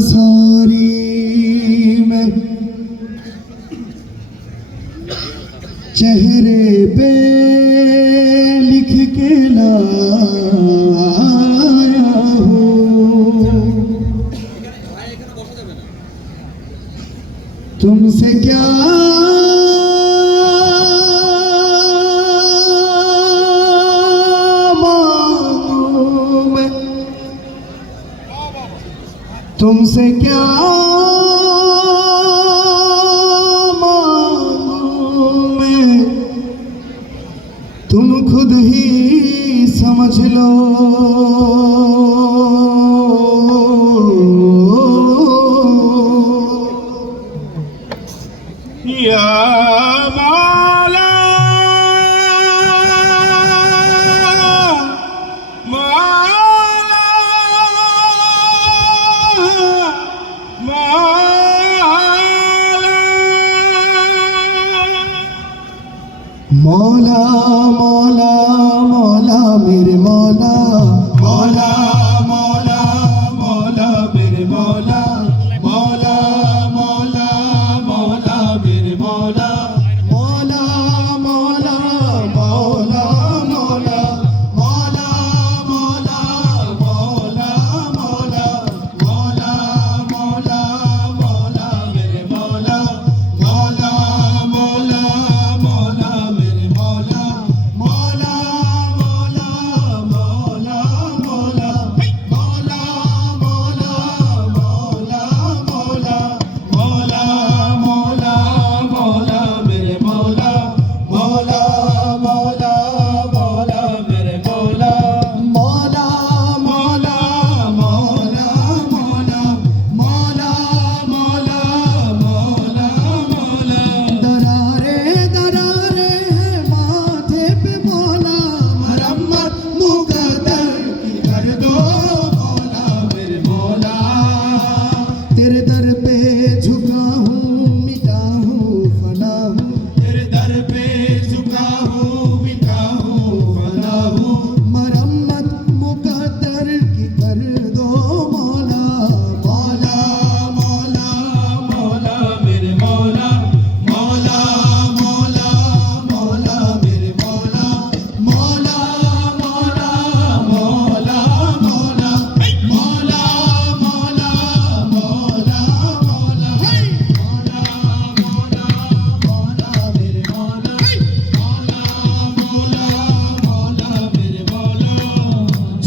सारी में चेहरे पे लिख के लाया हूँ तुमसे क्या तुमसे क्या मैं तुम खुद ही समझ लो या মোলা tere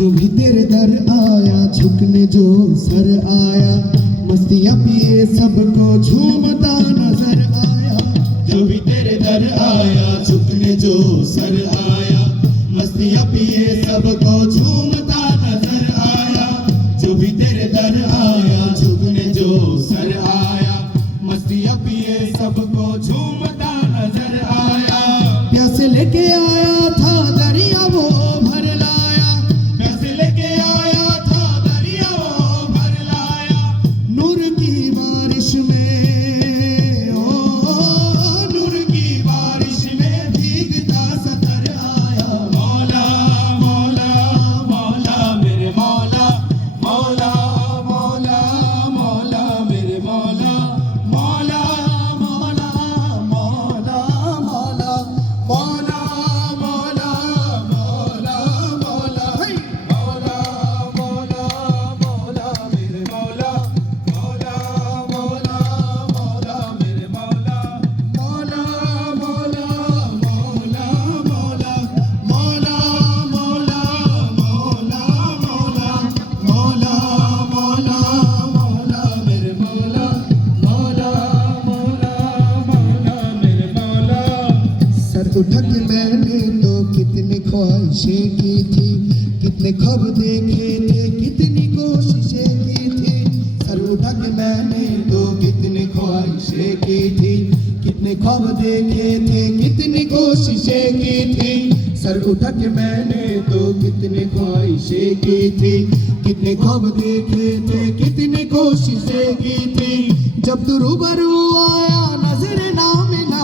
जो भी तेरे दर आया, झुकने जो सर आया, मस्तियाँ पिए सबको, झूमता नज़र आया। जो भी तेरे दर आया, झुकने जो सर आया, मस्तियाँ पिए सबको, झूम उठक मैंने तो कितनी ख्वाहिशें की थी, कितने खब देखे थे, कितनी कोशिशें की थी। सर उठक मैंने तो कितनी ख्वाहिशें की थी, कितने खब देखे थे, कितनी कोशिशें की थी। सर उठक मैंने तो कितने ख्वाहिशें की थी, कितने खब देखे थे, कितनी कोशिशें की थी। जब तू रूबरू आया, नज़र ना मिला